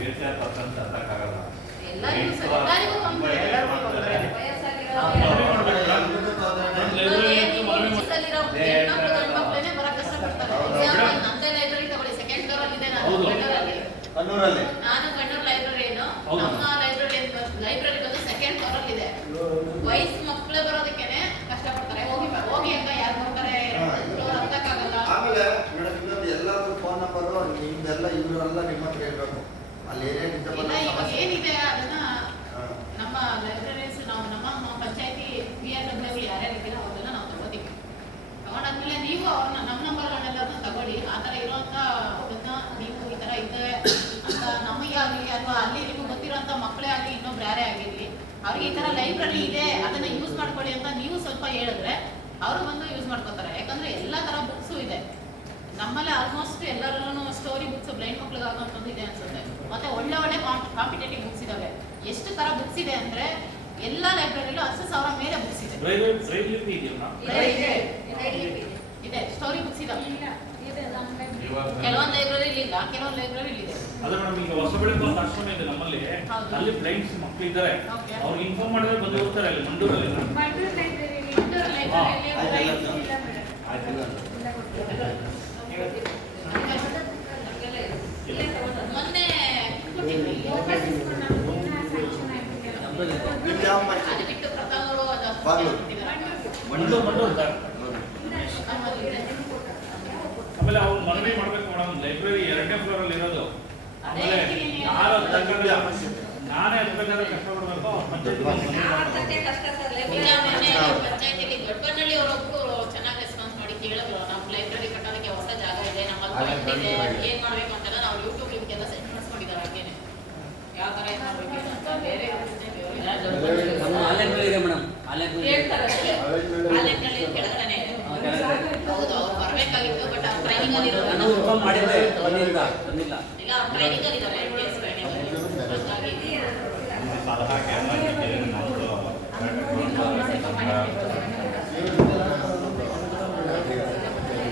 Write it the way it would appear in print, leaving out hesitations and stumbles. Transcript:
80% ಹತ್ತಕ್ಕಾಗಲ್ಲ. ಎಲ್ಲರಿಗೂ ತೊಂದರೆ. ನಂದೇ ಲೈಬ್ರರಿ ತಗೊಳ್ಳಿ, ಸೆಕೆಂಡ್ ಫ್ಲೋರ್ ಅಲ್ಲಿ ಇದೆ. ನಾನು ಕಣ್ಣೂರ್ ಲೈಬ್ರರಿ ಏನು, ನಮ್ಮ ಲೈಬ್ರರಿ ಬಂದು ಸೆಕೆಂಡ್ ಫ್ಲೋರ್ ಅಲ್ಲಿ ಇದೆ. ವಯಸ್ಸು ಮಕ್ಕಳು ಬರೋದಕ್ಕೇನೆ ಕಷ್ಟಪಡ್ತಾರೆ. ಹೋಗಿ ಅಂತ ಯಾರು ಬರ್ತಾರೆ, ಫ್ಲೋರ್ ಹತ್ತಕ್ಕಾಗಲ್ಲ. ಆಮೇಲೆ ಮೇಡಮ್ ಇನ್ನೊಂದು ಎಲ್ಲಾದ್ರೂ ಫೋನ್ ನಂಬರು ನಿಮ್ದೆಲ್ಲ ಇವರೆಲ್ಲ ನಿಮ್ಮ ಹತ್ರ ಇರಬೇಕು. ಅಲ್ಲಿ ಏನಿದೆ ಅದನ್ನ ನಮ್ಮ ಲೈಬ್ರರೀಸ್ ನಾವು ನಮ್ಮ ಪಂಚಾಯತಿ PRW ಯಾರ್ಯಾರು ಇದ್ದೀರಾ ಅವ್ರನ್ನೆಲ್ಲ ನಾವು ತಗೋತೀವಿ. ತಗೊಂಡಾದ್ಮೇಲೆ ನೀವು ಅವ್ರನ್ನ ನಮ್ಮ ನಂಬರ್ಗಳನ್ನೆಲ್ಲರೂ ತಗೊಳ್ಳಿ. ಆ ಥರ ಇರೋಂಥ ಅದನ್ನ ನೀವು ಈ ಥರ ಇದೆ ಅಂತ ನಮಗೆ ಆಗಲಿ ಅಥವಾ ಅಲ್ಲಿ ನಿಮಗೆ ಗೊತ್ತಿರೋಂಥ ಮಕ್ಕಳೇ ಆಗಲಿ ಇನ್ನೊಬ್ರು ಯಾರೇ ಆಗಿರಲಿ ಅವ್ರಿಗೆ ಈ ಥರ ಲೈಬ್ರರಿ ಇದೆ ಅದನ್ನ ಯೂಸ್ ಮಾಡ್ಕೊಳ್ಳಿ ಅಂತ ನೀವು ಸ್ವಲ್ಪ ಹೇಳಿದ್ರೆ ಅವರು ಬಂದು ಯೂಸ್ ಮಾಡ್ಕೋತಾರೆ. ಯಾಕಂದ್ರೆ ಎಲ್ಲ ಥರ ಬುಕ್ಸು ಇದೆ ನಮ್ಮಲ್ಲಿ. ಆಲ್ಮೋಸ್ಟ್ ಎಲ್ಲರಲ್ಲೂ ಸ್ಟೋರಿ ಬುಕ್ಸ್ ಬ್ಲೈಂಡ್ ಮಕ್ಳಿಗೆ ಆಗೋಂಥದ್ದು ಇದೆ ಅನ್ಸುತ್ತೆ. ಮತ್ತೆ ಒಳ್ಳೆ ಕಾಂಪಿಟೇಟಿವ್ ಬುಕ್ಸ್ ಇದಾವೆ. ಎಷ್ಟು ತರ ಬುಕ್ಸ್ ಇದೆ ಅಂದ್ರೆ ಎಲ್ಲ ಲೈಬ್ರರಿಲೂ 10,000 ಮೇಲೆ ಬುಕ್ಸ್ ಇದೆ. ಇದೆ ಸ್ಟೋರಿ ಬುಕ್ಸ್ ಇದಾವೆ. ಕೆಲವೊಂದು ಲೈಬ್ರರಿ ಇಲ್ಲ, ಕೆಲವೊಂದು ಲೈಬ್ರರಿ ಇದೆ. ಅದೇ ಮೇಡಮ್, ಈಗ ಹೊಸಬೆಳಕು ಅಂತ ಆಶ್ರಮ ಇದೆ ನಮ್ಮಲ್ಲಿ, ಅಲ್ಲಿ ಬ್ಲೈಂಡ್ಸ್ ಮಕ್ಕಳು ಇದ್ದಾರೆ. ಅವ್ರಿಗೆ ಇನ್ಫಾರ್ಮ್ ಮಾಡಿದ್ರೆ ಬಂದು ಹೋಗ್ತಾರೆ. ಅಲ್ಲಿ ಮಂಡೂರಲ್ಲಿ ಮೊನ್ನೆ ಅದು ಬಿಟ್ಟು ಪ್ರತಾಪ್ ಅವರು ಆಮೇಲೆ ಅವ್ರು ಮನವಿ ಮಾಡ್ಬೇಕು ಮೇಡಮ್. ಲೈಬ್ರರಿ 2ನೇ ಫ್ಲೋರ್ ಅಲ್ಲಿ ಇರೋದು. ಆಮೇಲೆ ಯಾರು ನಾನೇ ಹತ್ಬೇಕಾದ್ರೆ ಕಷ್ಟಪಡ್ಬೇಕು. ಪಂಚಾಯತಿಲಿ ದೊಡ್ಡಬಳ್ಳಳ್ಳಿ ಅವರೊಬ್ಬರು ಚೆನ್ನಾಗಿ ರೆಸ್ಪಾನ್ಸ್ ಮಾಡಿ ಕೇಳಿದ್ರು. ನಮ್ಮ ಲೈಬ್ರರಿ ಕಟ್ಟೋದಕ್ಕೆ ಹೊಸ ಜಾಗ ಇದೆ, ನಮ್ಮಲ್ಲಿ ಏನ್ ಮಾಡ್ಬೇಕು ಅಂತೆಲ್ಲ ನಾವು ಯೂಟ್ಯೂಬ್ ಲಿಂಕ್ಗೆಲ್ಲ ಸೆಂಡ್ ಮಾಡಿಸ್ಕೊಂಡಿದ್ದಾರೆ. ಹಾಗೇನೆ ಯಾವ ತರ ಏನ್ ಮಾಡ್ಬೇಕು ಅಂತ ಬೇರೆ ಕೆಳಗಡೆ ಹೌದು ಅವ್ರು ಬರ್ಬೇಕಾಗಿತ್ತು. ಬಟ್ ಅವ್ರು ಟ್ರೈನಿಂಗ್ ಅಲ್ಲಿ ಇರೋದು ಇಲ್ಲ, ಟ್ರೈನಿಂಗ್ ಅಲ್ಲಿ ಇದ್ದಾರೆ. ಹಾಗಾಗಿ